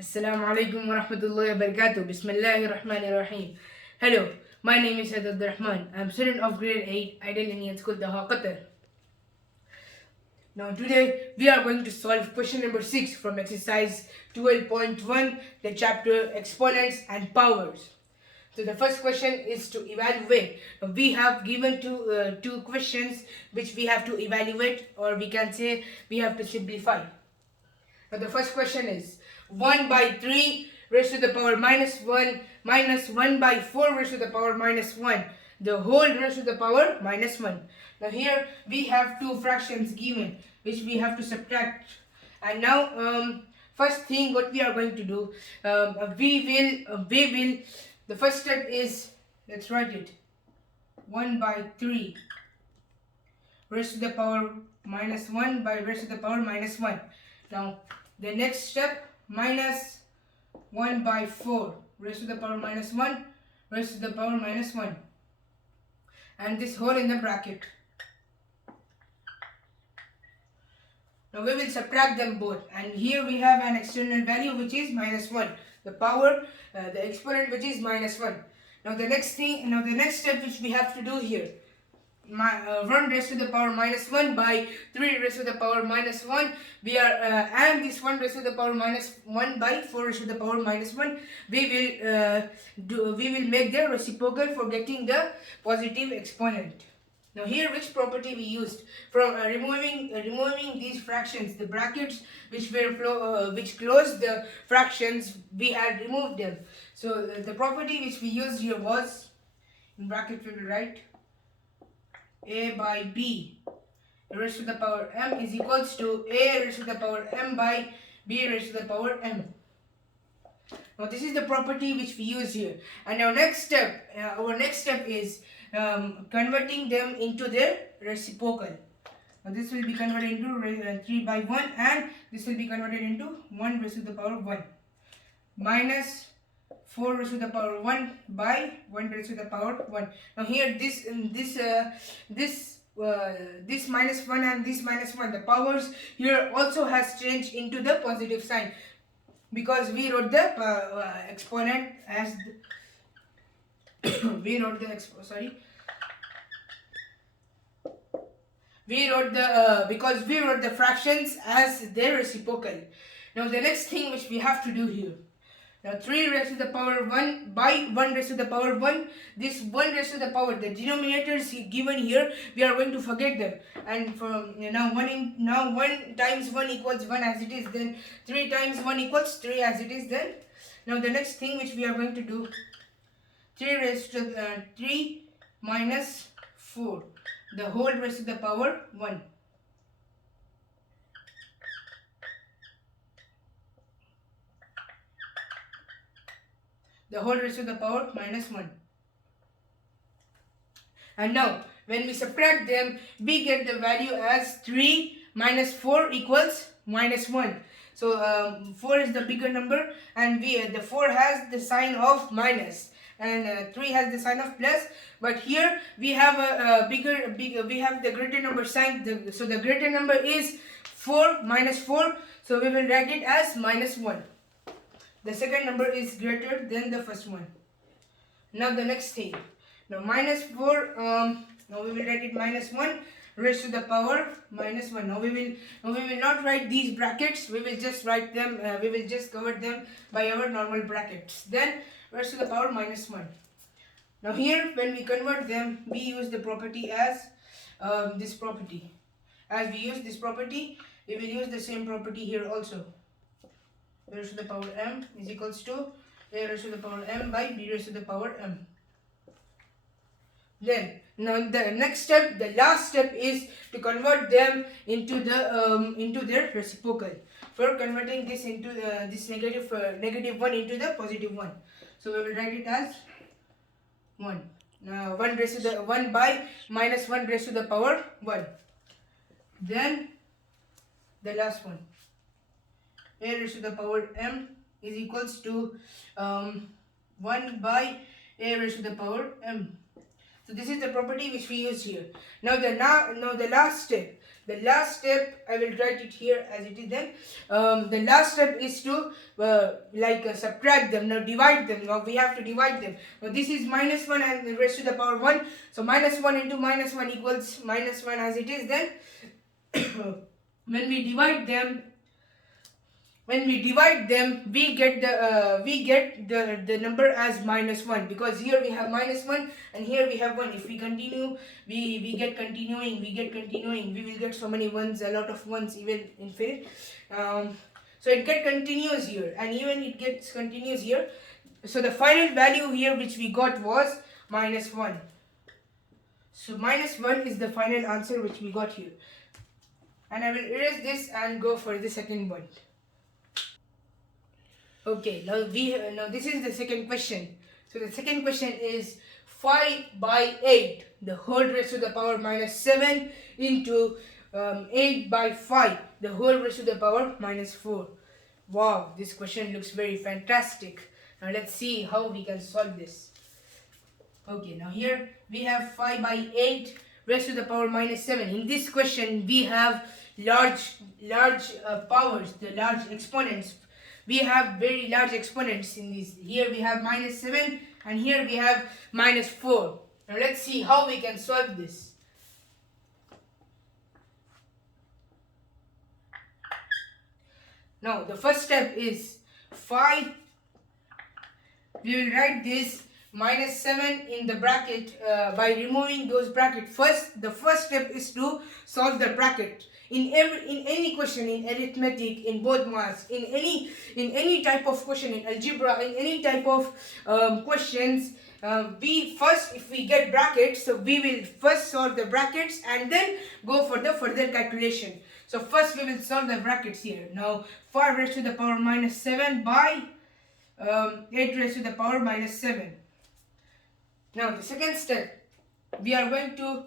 Assalamu alaikum wa rahmatullahi wa barakatuh. Bismillahir Rahmanir Rahim. Hello, my name is Syed. I'm student of grade 8, Ideal Indian School, Doha, Qatar. Now today we are going to solve question number 6 from exercise 12.1, the chapter Exponents and Powers. So the first question is to evaluate. We have given two questions which we have to evaluate, or we can say we have to simplify. Now the first question is 1 by 3 raised to the power minus 1 minus 1 by 4 raised to the power minus 1, the whole raised to the power minus 1. Now here we have two fractions given which we have to subtract. And now first thing what we are going to do, we will the first step is, let's write it, 1 by 3 raised to the power minus 1 by raised to the power minus 1. Now the next step, minus 1 by 4 raised to the power minus 1 raised to the power minus 1, and this whole in the bracket. Now we will subtract them both, and here we have an external value which is minus 1, the power, the exponent which is minus 1. Now the next step which we have to do here, 1 raised to the power minus 1 by 3 raised to the power minus 1, we are and this 1 raised to the power minus 1 by 4 raised to the power minus 1, we will make the reciprocal for getting the positive exponent. Now here which property we used from removing these fractions, the brackets which were which closed the fractions, we had removed them. So the property which we used here was, in bracket we will write a by b raised to the power m is equals to a raised to the power m by b raised to the power m. Now this is the property which we use here, and our next step is converting them into their reciprocal. Now this will be converted into 3 by 1, and this will be converted into 1 raised to the power 1 minus 4 raised to the power 1 by 1 raised to the power 1. Now here this minus 1 and this minus 1, the powers here also has changed into the positive sign, because we wrote the exponent as we wrote the fractions as their reciprocal. Now the next thing which we have to do here, now 3 raised to the power 1 by 1 raised to the power 1, this 1 raised to the power, the denominators given here, we are going to forget them, and from now 1 times 1 equals 1 as it is, then 3 times 1 equals 3 as it is. Then now the next thing which we are going to do, 3 minus 4, the whole raised to the power 1. The whole raised to the power minus 1. And now when we subtract them, we get the value as 3 minus 4 equals minus 1. So 4 is the bigger number, and the 4 has the sign of minus, and 3 has the sign of plus. But here we have we have the greater number sign, so the greater number is 4 minus 4, so we will write it as minus 1. The second number is greater than the first one. Now the next thing, now minus 4, now we will write it minus 1 raised to the power minus 1. Now we will not write these brackets, we will just write them, we will just cover them by our normal brackets. Then raised to the power minus 1. Now here when we convert them, we use the property as this property. As we use this property, we will use the same property here also. A raised to the power m is equals to a raised to the power m by b raised to the power m. Then now the next step, the last step, is to convert them into their reciprocal. For converting this into this negative 1 into the positive 1, so we will write it as 1. 1 raised to the 1 by minus 1 raised to the power 1. Then the last one, a raised to the power m is equals to 1 by a raised to the power m. So this is the property which we use here. Now the last step. The last step, I will write it here as it is then. The last step is to subtract them. Now divide them. Now we have to divide them. Now this is minus 1 and raised to the power 1. So minus 1 into minus 1 equals minus 1 as it is then. When we divide them, we get the number as minus 1, because here we have minus 1 and here we have 1. If we continue, we get continuing, we will get so many ones, a lot of ones, even infinite. So it gets continuous here, and even it gets continuous here. So the final value here which we got was minus 1. So minus 1 is the final answer which we got here. And I will erase this and go for the second one. Okay, now this is the second question. So the second question is 5 by 8, the whole raised to the power minus 7 into 8 by 5, the whole raised to the power minus 4. Wow, this question looks very fantastic. Now let's see how we can solve this. Okay, now here we have 5 by 8 raised to the power minus 7. In this question we have large powers, the large exponents. We have very large exponents in this. Here we have minus 7 and here we have minus 4. Now let's see how we can solve this. Now the first step is 5. We will write this minus 7 in the bracket by removing those brackets. The first step is to solve the bracket. In any question, in arithmetic, in both maths, in any type of question, in algebra, in any type of questions, if we get brackets, so we will first solve the brackets and then go for the further calculation. So first we will solve the brackets here. Now 5 raised to the power minus 7 by 8 raised to the power minus 7. Now the second step, we are going to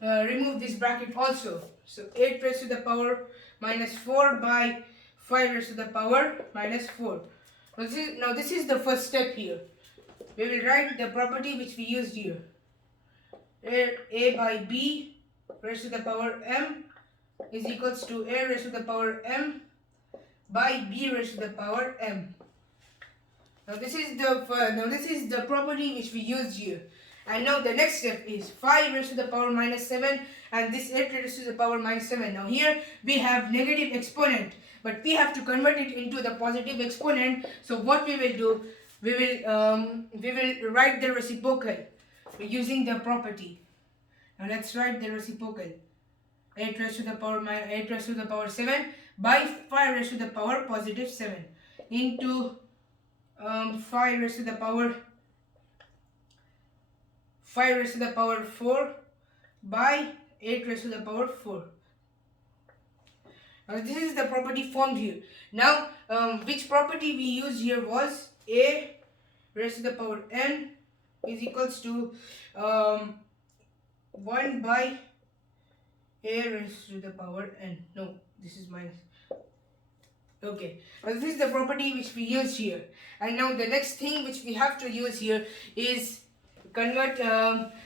remove this bracket also. So 8 raised to the power minus 4 by 5 raised to the power minus 4. Now this is the first step here. We will write the property which we used here. A by B raised to the power m is equals to A raised to the power m by B raised to the power m. Now this is the property which we used here. And now the next step is 5 raised to the power minus 7 and this 8 raised to the power minus 7. Now here we have negative exponent, but we have to convert it into the positive exponent. So what we will do, we will write the reciprocal using the property. Now let's write the reciprocal. 8 raised to the power 7 by 5 raised to the power positive 7 into 5 raised to the power 4 by 8 raised to the power 4. Now this is the property formed here. Now which property we used here was A raised to the power n is equals to 1 by A raised to the power n. No, this is minus. Okay, now this is the property which we use here. And now the next thing which we have to use here is convert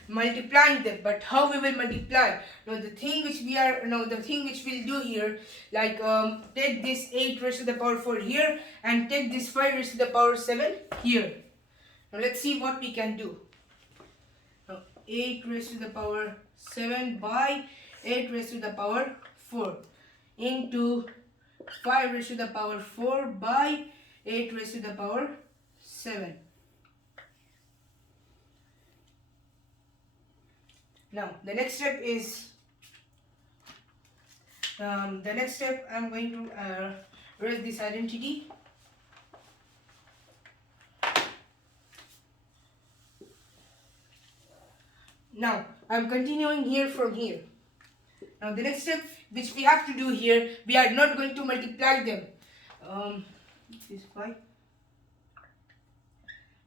multiplying them. But how we will multiply? Now the thing which we'll do here, like take this 8 raised to the power 4 here and take this 5 raised to the power 7 here. Now let's see what we can do. Now 8 raised to the power 7 by 8 raised to the power 4 into 5 raised to the power 4 by 8 raised to the power 7. Now the next step is I'm going to raise this identity. Now I'm continuing here from here. Now the next step which we have to do here, we are not going to multiply them. This is 5.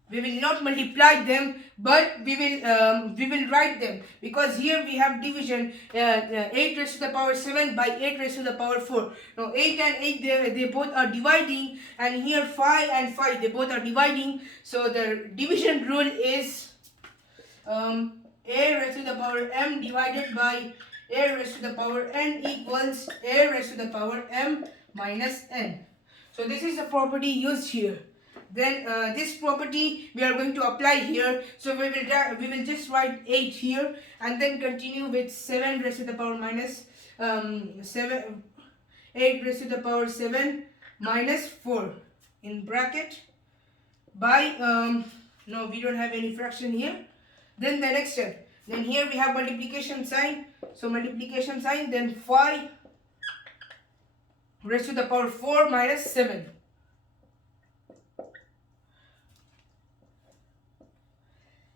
We will not multiply them, but we will write them, because here we have division 8 raised to the power 7 by 8 raised to the power 4. Now 8 and 8 they both are dividing, and here 5 and 5 they both are dividing. So the division rule is a raised to the power m divided by a raised to the power n equals a raised to the power m minus n. So this is the property used here. Then this property we are going to apply here. So we will just write 8 here and then continue with 7 raised to the power minus 8 raised to the power 7 minus 4 in bracket by no, we don't have any fraction here. Then the next step, then here we have multiplication sign, so multiplication sign, then 5 raised to the power 4 minus 7.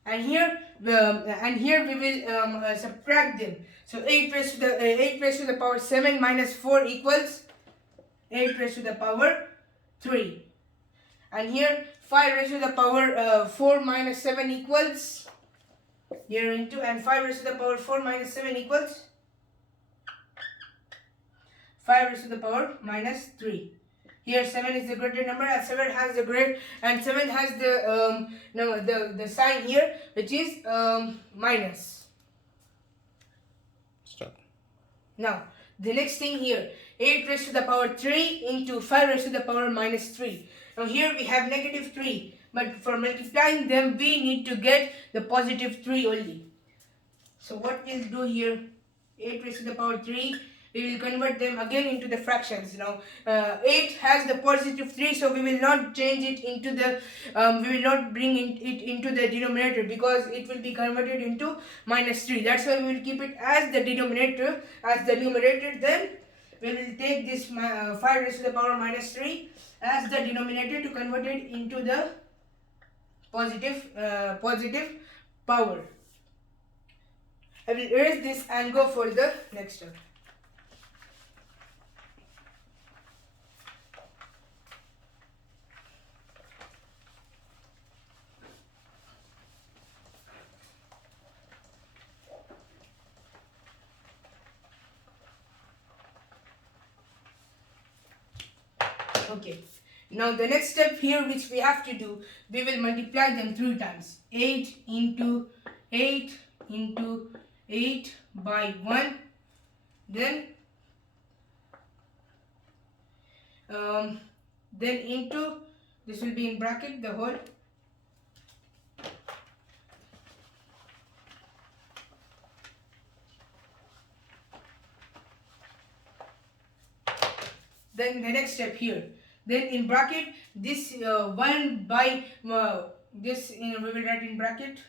And here we will subtract them. So 8 raised to the power 7 minus 4 equals 8 raised to the power 3. And here 5 raised to the power 4 minus 7 equals here into, and 5 raised to the power 4 minus 7 equals 5 raised to the power minus 3. Here 7 is the greater number, and 7 has the the sign here, which is minus. Stop. Now the next thing here, 8 raised to the power 3 into 5 raised to the power minus 3. Now here we have negative 3, but for multiplying them we need to get the positive 3 only. So what we'll do here, 8 raised to the power 3, we will convert them again into the fractions. Now 8 has the positive 3, so we will not change it into the we will not bring it into the denominator, because it will be converted into minus 3. That's why we will keep it as the denominator, as the numerator. Then we will take this 5 raised to the power minus 3 as the denominator to convert it into the positive power. I will erase this and go for the next step. Okay, now the next step here which we have to do, we will multiply them 3 times. 8 into 8 into 8 by 1, then into, this will be in bracket the whole, then the next step here, then in bracket this 1 by this we will write in bracket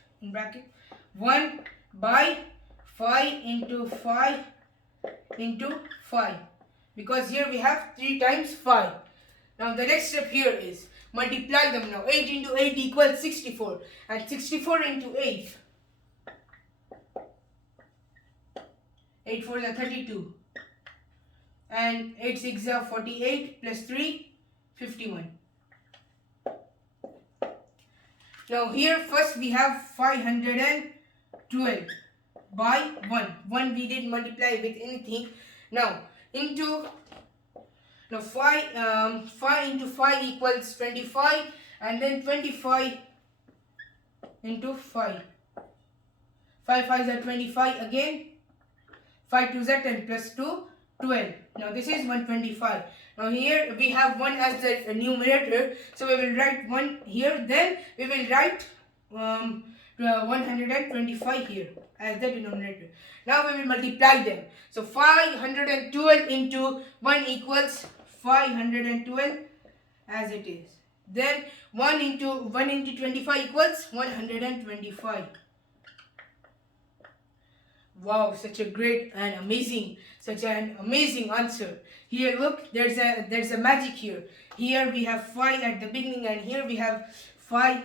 1 by 5 into 5 into 5, because here we have 3 times 5. Now the next step here is multiply them. Now 8 into 8 equals 64, and 64 into 8, 8 4 is 32, and 8 6 is 48 plus 3 51. Now here first we have 512 by 1 we didn't multiply with anything. Now into, now 5 into 5 equals 25, and then 25 into 5, 5 5 is 25 again, 5 2 is 10 plus 2 12. Now this is 125. Now here we have 1 as the numerator, so we will write 1 here, then we will write 125 here as the denominator. Now we will multiply them. So 512 into 1 equals 512 as it is. Then 1 into 25 equals 125. Wow, such an amazing answer. Here look, there's a magic here. Here we have 5 at the beginning, and here we have 5